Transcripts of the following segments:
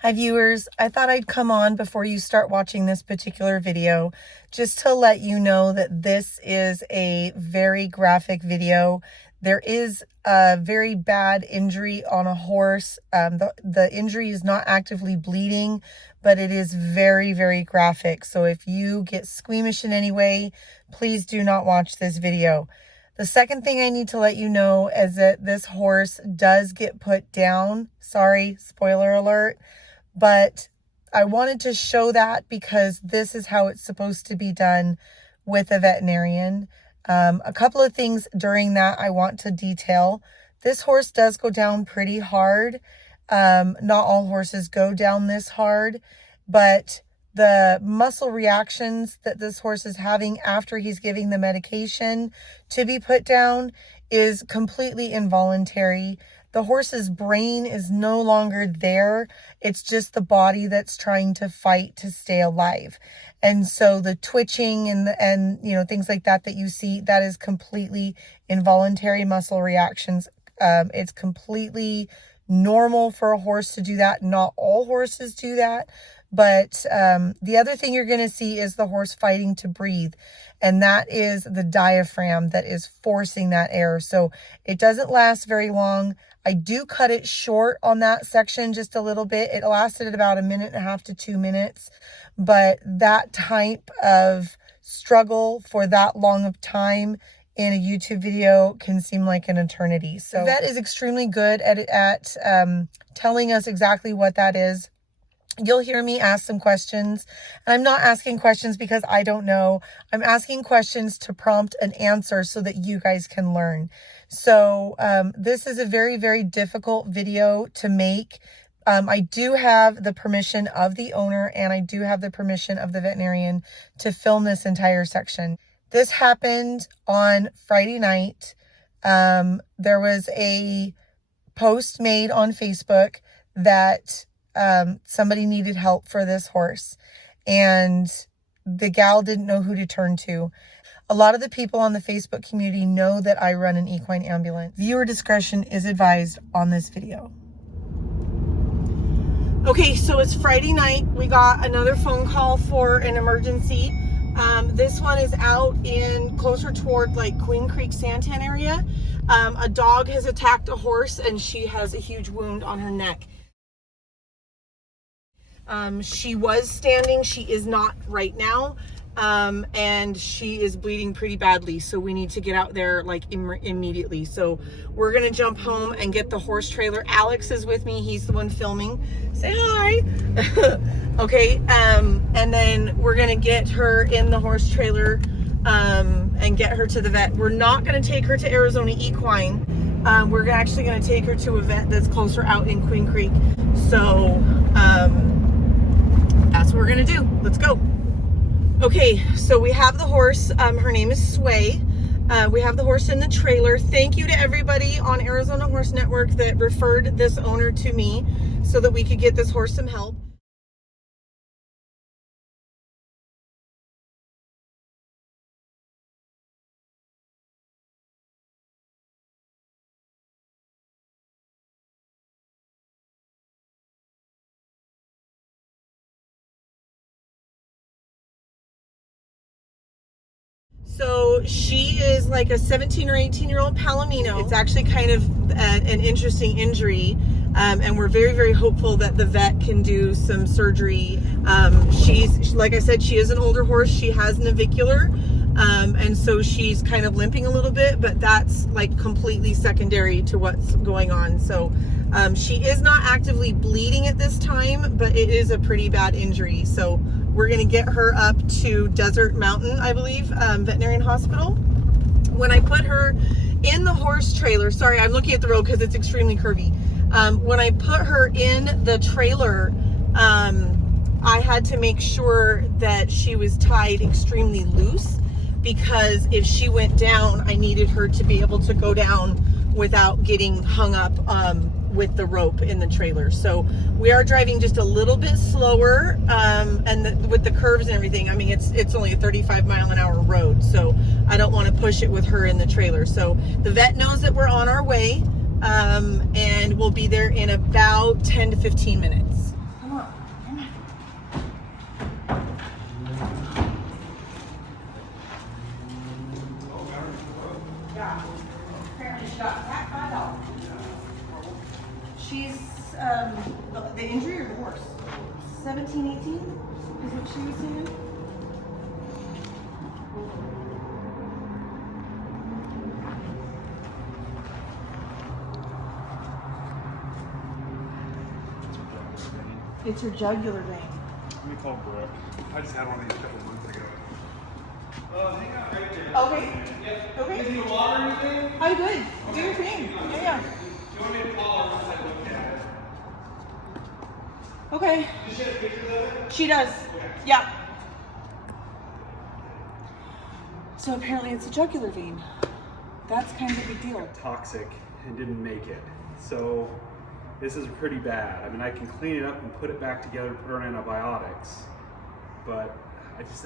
Hi viewers, I thought I'd come on before you start watching this particular video just to let you know that this is a very graphic video. There is a very bad injury on a horse. The injury is not actively bleeding, but it is very, very graphic. So if you get squeamish in any way, please do not watch this video. The second thing I need to let you know is that this horse does get put down. Sorry, spoiler alert. But I wanted to show that because this is how it's supposed to be done with a veterinarian. A couple of things during that I want to detail. This horse does go down pretty hard. Not all horses go down this hard, but the muscle reactions that this horse is having after he's giving the medication to be put down is completely involuntary. The horse's brain is no longer there. It's just the body that's trying to fight to stay alive. And so the twitching and you know, things like that you see, that is completely involuntary muscle reactions. It's completely normal for a horse to do that. Not all horses do that. But the other thing you're going to see is the horse fighting to breathe. And that is the diaphragm that is forcing that air. So it doesn't last very long. I do cut it short on that section just a little bit. It lasted about 1.5 to 2 minutes. But that type of struggle for that long of time in a YouTube video can seem like an eternity. So the vet is extremely good at telling us exactly what that is. You'll hear me ask some questions. And I'm not asking questions because I don't know. I'm asking questions to prompt an answer so that you guys can learn. So this is a very, very difficult video to make. I do have the permission of the owner and I do have the permission of the veterinarian to film this entire section. This happened on Friday night. There was a post made on Facebook that somebody needed help for this horse and the gal didn't know who to turn to. A lot of the people on the Facebook community know that I run an equine ambulance. Viewer discretion is advised on this video. Okay, so it's Friday night. We got another phone call for an emergency. This one is out in closer toward like Queen Creek, Santan area. A dog has attacked a horse and she has a huge wound on her neck. She was standing, she is not right now, and she is bleeding pretty badly, so we need to get out there like immediately. So we're gonna jump home and get the horse trailer. Alex is with me, he's the one filming. Say hi. Okay, and then we're gonna get her in the horse trailer and get her to the vet. We're not gonna take her to Arizona Equine. We're actually gonna take her to a vet that's closer out in Queen Creek. So that's what we're gonna do. Let's go. Okay, so we have the horse. Her name is Sway. We have the horse in the trailer. Thank you to everybody on Arizona Horse Network that referred this owner to me so that we could get this horse some help. So she is like a 17 or 18-year-old Palomino. It's actually kind of an interesting injury. And we're very, very hopeful that the vet can do some surgery. She's, like I said, she is an older horse. She has navicular. And so she's kind of limping a little bit, but that's like completely secondary to what's going on. So she is not actively bleeding at this time, but it is a pretty bad injury. So we're gonna get her up to Desert Mountain, I believe, veterinarian hospital. When I put her in the horse trailer, sorry, I'm looking at the road because it's extremely curvy. When I put her in the trailer, I had to make sure that she was tied extremely loose because if she went down, I needed her to be able to go down without getting hung up with the rope in the trailer. So we are driving just a little bit slower, and with the curves and everything, I mean, it's only a 35-mile-an-hour road, so I don't want to push it with her in the trailer. So the vet knows that we're on our way, and we'll be there in about 10 to 15 minutes. 17, 18 is what she was saying. It's her jugular vein. Let me call Brooke. I just had one of these a couple months ago. Hang out right there. Okay. Yep. Okay. Is you water or anything? I'm good. Do your thing. Yeah. Do you want me to call her once I look at it? Okay. Does she have pictures of it? She does. Okay. Yeah. So apparently it's a jugular vein. That's kind of a big deal. Toxic and didn't make it. So this is pretty bad. I mean, I can clean it up and put it back together, put her on antibiotics, but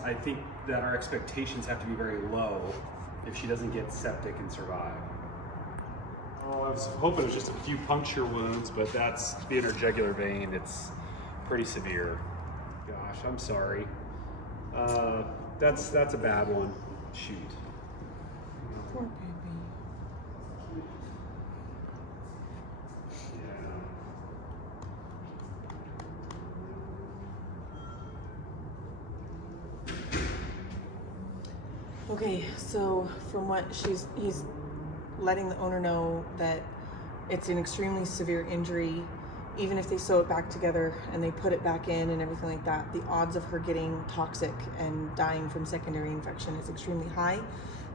I think that our expectations have to be very low if she doesn't get septic and survive. Oh, I was hoping it was just a few puncture wounds, but that's being her jugular vein. It's pretty severe. Gosh, I'm sorry. That's a bad one. Shoot. Poor baby. Okay, so from what he's letting the owner know that it's an extremely severe injury. Even if they sew it back together and they put it back in and everything like that, the odds of her getting toxic and dying from secondary infection is extremely high.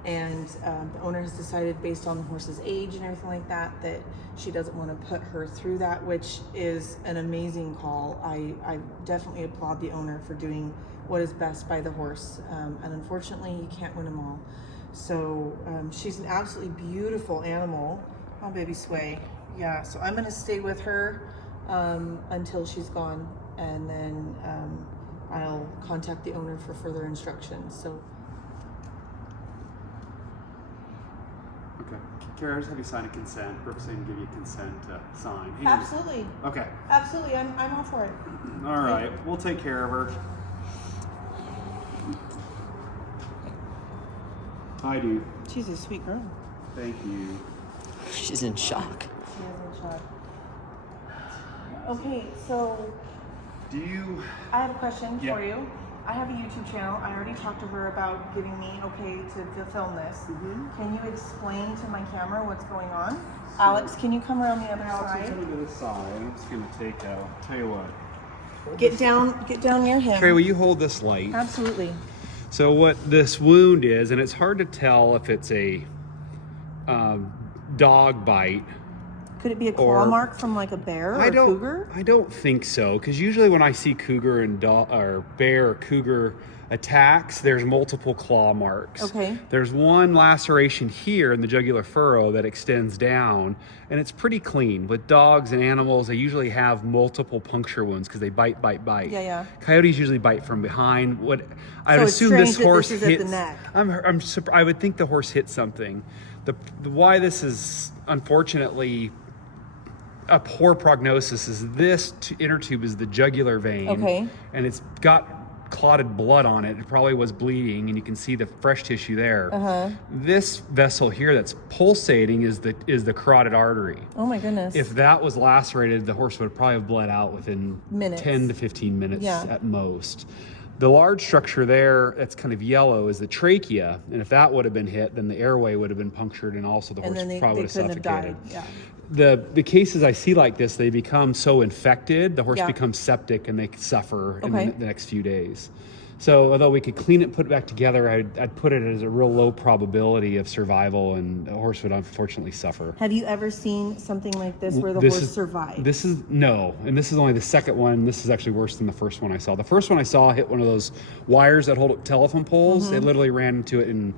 And the owner has decided, based on the horse's age and everything like that, that she doesn't want to put her through that, which is an amazing call. I definitely applaud the owner for doing what is best by the horse. And unfortunately, you can't win them all. So she's an absolutely beautiful animal. Oh, baby Sway. Yeah, so I'm going to stay with her until she's gone. And then I'll contact the owner for further instructions. So. Okay. Kara, just have you sign a consent. Brooke's going to give you consent to sign. Absolutely. Okay. Absolutely. I'm all for it. All right. We'll take care of her. Hi, dude. She's a sweet girl. Thank you. She's in shock. She is in shock. Okay, so Do you... I have a question Yeah. for you. I have a YouTube channel. I already talked to her about giving me okay to film this. Can you explain to my camera what's going on? Alex, can you come around the other side? Come to the side. I'm just going to take out. Tell you what. Get down near him. Carrie, will you hold this light? Absolutely. So what this wound is, and it's hard to tell if it's a dog bite. Could it be a claw mark from like a bear or a cougar? I don't think so, because usually when I see cougar and or bear or cougar attacks, there's multiple claw marks. Okay. There's one laceration here in the jugular furrow that extends down, and it's pretty clean. With dogs and animals, they usually have multiple puncture wounds because they bite. Yeah, yeah. Coyotes usually bite from behind. What I would it's assume strange this that horse this is at hits. the neck. I would think the horse hit something. The why this is unfortunately a poor prognosis is this inner tube is the jugular vein. Okay. And it's got clotted blood on it. It probably was bleeding, and you can see the fresh tissue there. This vessel here that's pulsating is the carotid artery. Oh my goodness. If that was lacerated, the horse would probably have bled out within Minutes. 10 to 15 minutes Yeah. at most. The large structure there that's kind of yellow is the trachea, and if that would have been hit, then the airway would have been punctured, and also the horse then they probably would have couldn't have suffocated. died. Yeah. The cases I see like this, they become so infected, the horse Yeah. becomes septic, and they suffer in Okay. the next few days. So although we could clean it, put it back together, I'd put it as a real low probability of survival, and the horse would unfortunately suffer. Have you ever seen something like this where the This horse is- survived? This is no, and this is only the second one. This is actually worse than the first one I saw. The first one I saw hit one of those wires that hold up telephone poles. It literally ran into it and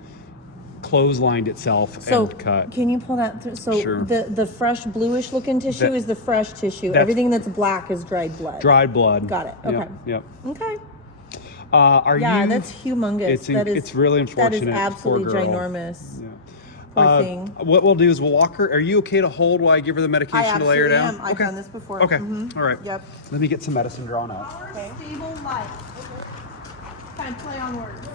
clotheslined itself So and cut. can you pull that through? So Sure. the fresh bluish looking tissue That- is the fresh tissue. that's- Everything that's black is dried blood. Dried blood. Got it. Yep, Okay. Yep. Okay. Are Yeah, you? that's humongous. It's really unfortunate. That is Poor absolutely girl. ginormous. Yeah. Poor thing. What we'll do is we'll walk her. Are you okay to hold while I give her the I medication to lay her absolutely down? am. I've done this before. Okay. Mhm. All right. Yep. Let me get some medicine drawn up. Okay. Stable life. Kind of play on words.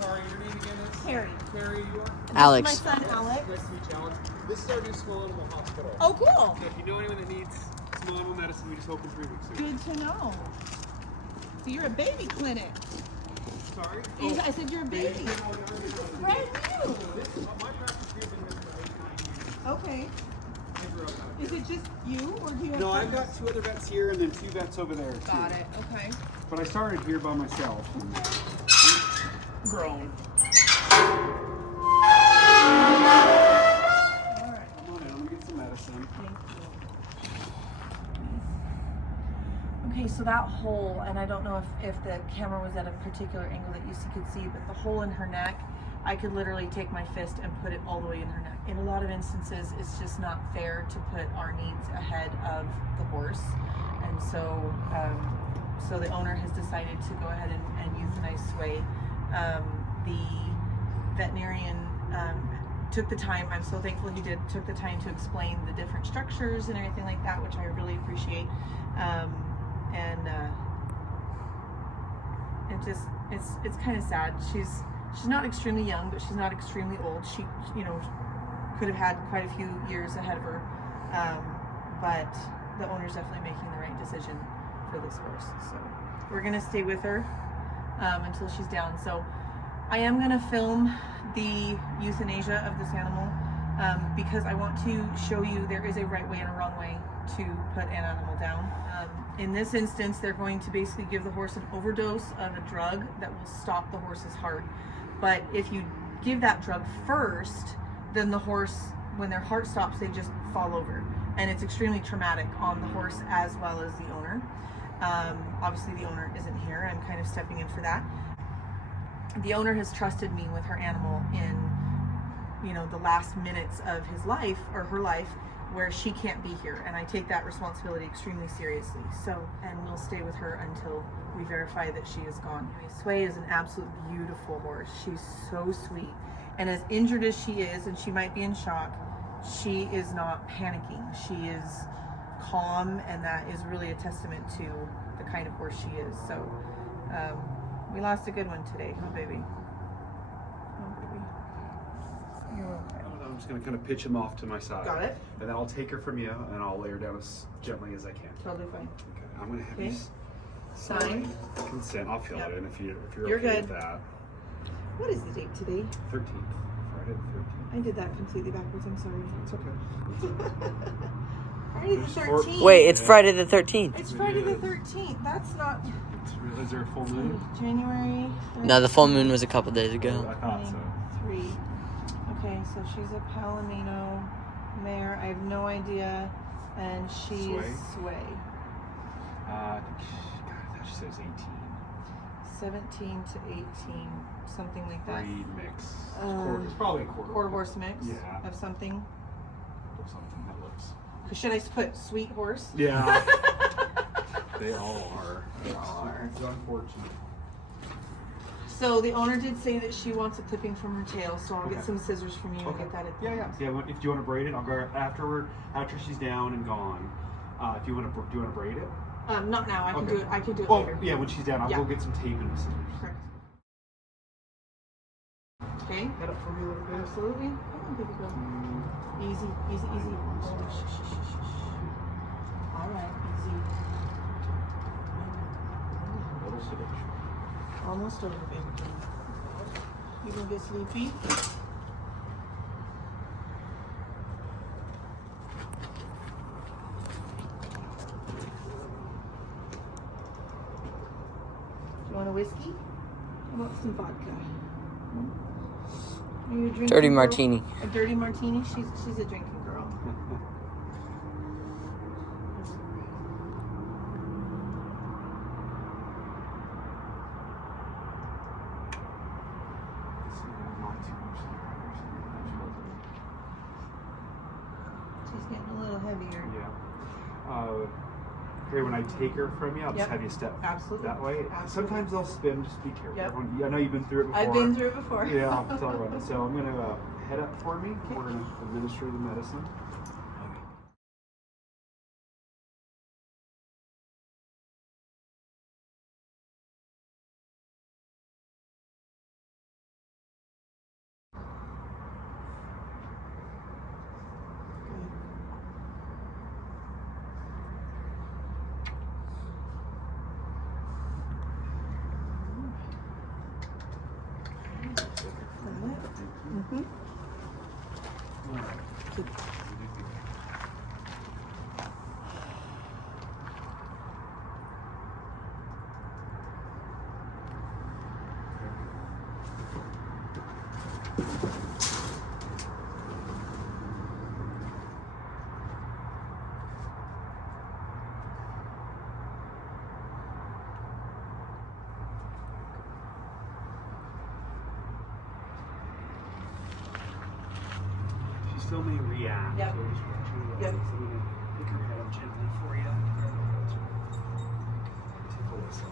Sorry, your name again is? Carrie. Carrie, you are? Alex. My son Alex. Nice to meet you, Alex. This is our new small animal hospital. Oh, cool. So if you know anyone that needs Model medicine we just opened 3 weeks ago. Good to know. So you're a baby clinic. Sorry? I said you're a baby. Brand new. My practice here has been here for 8-9 years. Okay. I grew up out Is it just you, or do you have No, I've partners? got 2 other vets here and then 2 vets over there too. Got it. Okay. But I started here by myself. Grown. All right. Come on in, I'm gonna get some medicine. Thank you. Okay, so that hole, and I don't know if the camera was at a particular angle that you could see, but the hole in her neck, I could literally take my fist and put it all the way in her neck. In a lot of instances, it's just not fair to put our needs ahead of the horse. And so, so the owner has decided to go ahead and euthanize Sway. The veterinarian took the time, I'm so thankful he took the time to explain the different structures and everything like that, which I really appreciate. It's kind of sad. She's not extremely young, but she's not extremely old. She, you know, could have had quite a few years ahead of her, but the owner's definitely making the right decision for this horse. So we're gonna stay with her until she's down. So I am gonna film the euthanasia of this animal because I want to show you there is a right way and a wrong way to put an animal down. In this instance, they're going to basically give the horse an overdose of a drug that will stop the horse's heart. But if you give that drug first, then the horse, when their heart stops, they just fall over. And it's extremely traumatic on the horse as well as the owner. Obviously the owner isn't here. I'm kind of stepping in for that. The owner has trusted me with her animal in, you know, the last minutes of his life or her life, where she can't be here, and I take that responsibility extremely seriously. So, and we'll stay with her until we verify that she is gone. Sway is an absolute beautiful horse. She's so sweet, and as injured as she is, and she might be in shock, she is not panicking. She is calm, and that is really a testament to the kind of horse she is. So we lost a good one today, huh, baby? Oh, baby. You're okay. I'm just going to kind of pitch him off to my side. Got it. And then I'll take her from you and I'll lay her down as gently as I can. Totally fine. Okay, I'm going to have Okay. you Sign. consent. I'll fill Yep. it in if you're You're okay good. with that. What is the date today? 13th. Friday the 13th. I did that completely backwards. I'm sorry. It's okay. Friday the There's 13th. Wait, it's Yeah. Friday the 13th. It's Friday the 13th. That's not Is there a full moon? January. No, the full moon was a couple days ago. I thought so. 3. Okay, so she's a Palomino mare. I have no idea, and she's Sway. I think God, that says 18. 17 to 18, something like that. Breed mix. It's probably a quarter. Quarter horse mix Yeah. of something. Or something that looks. Should I put sweet horse? Yeah. They all are. They all are. It's unfortunate. So the owner did say that she wants a clipping from her tail, so I'll Okay. get some scissors from you and get that. Yeah. If you want to braid it, I'll go after she's down and gone. Do you want to braid it? Not now. I can do it. I can do it Oh, later. yeah. When she's down, I'll Yeah. go get some tape and scissors. Correct. Okay. Head up for me a little bit. Absolutely. Come on, baby girl. Easy, easy, easy. Oh, shh, shh, shh, shh, shh. All right, easy. A little sedation. Almost over, baby girl. You gonna get sleepy? You want a whiskey? How about some vodka? Are you a drinking Dirty girl? martini. A dirty martini? She's a drinking girl. She's getting a little heavier. Yeah. Okay, when I take her from you, I'll just Yep. have you step Absolutely. that way. Absolutely. Sometimes they'll spin, just be careful. Yep. I know you've been through it before. I've been through it before. Yeah, I'll tell you about it. So I'm going to head up for me. Okay. We're going to administer the medicine. it. Mm-hmm. She still may react. Yep. So just watch her. Yep. So I'm gonna pick her head up gently for you. Take a listen.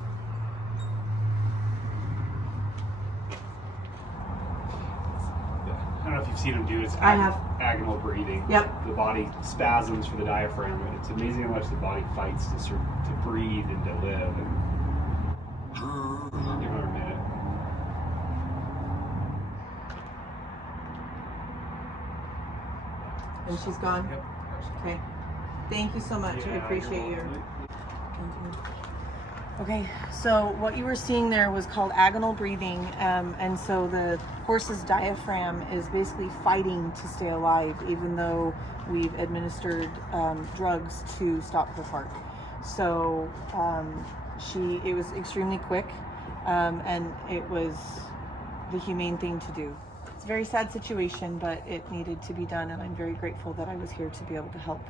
I don't know if you've seen him do it. It's I have. agonal breathing. Yep. The body spasms for the diaphragm, and it's amazing how much the body fights to breathe and to live. And give her a minute. And she's gone? Yep. Okay. Thank you so much. I appreciate your... Okay, so what you were seeing there was called agonal breathing, and so the horse's diaphragm is basically fighting to stay alive, even though we've administered drugs to stop her heart. So it was extremely quick, and it was the humane thing to do. It's a very sad situation, but it needed to be done, and I'm very grateful that I was here to be able to help.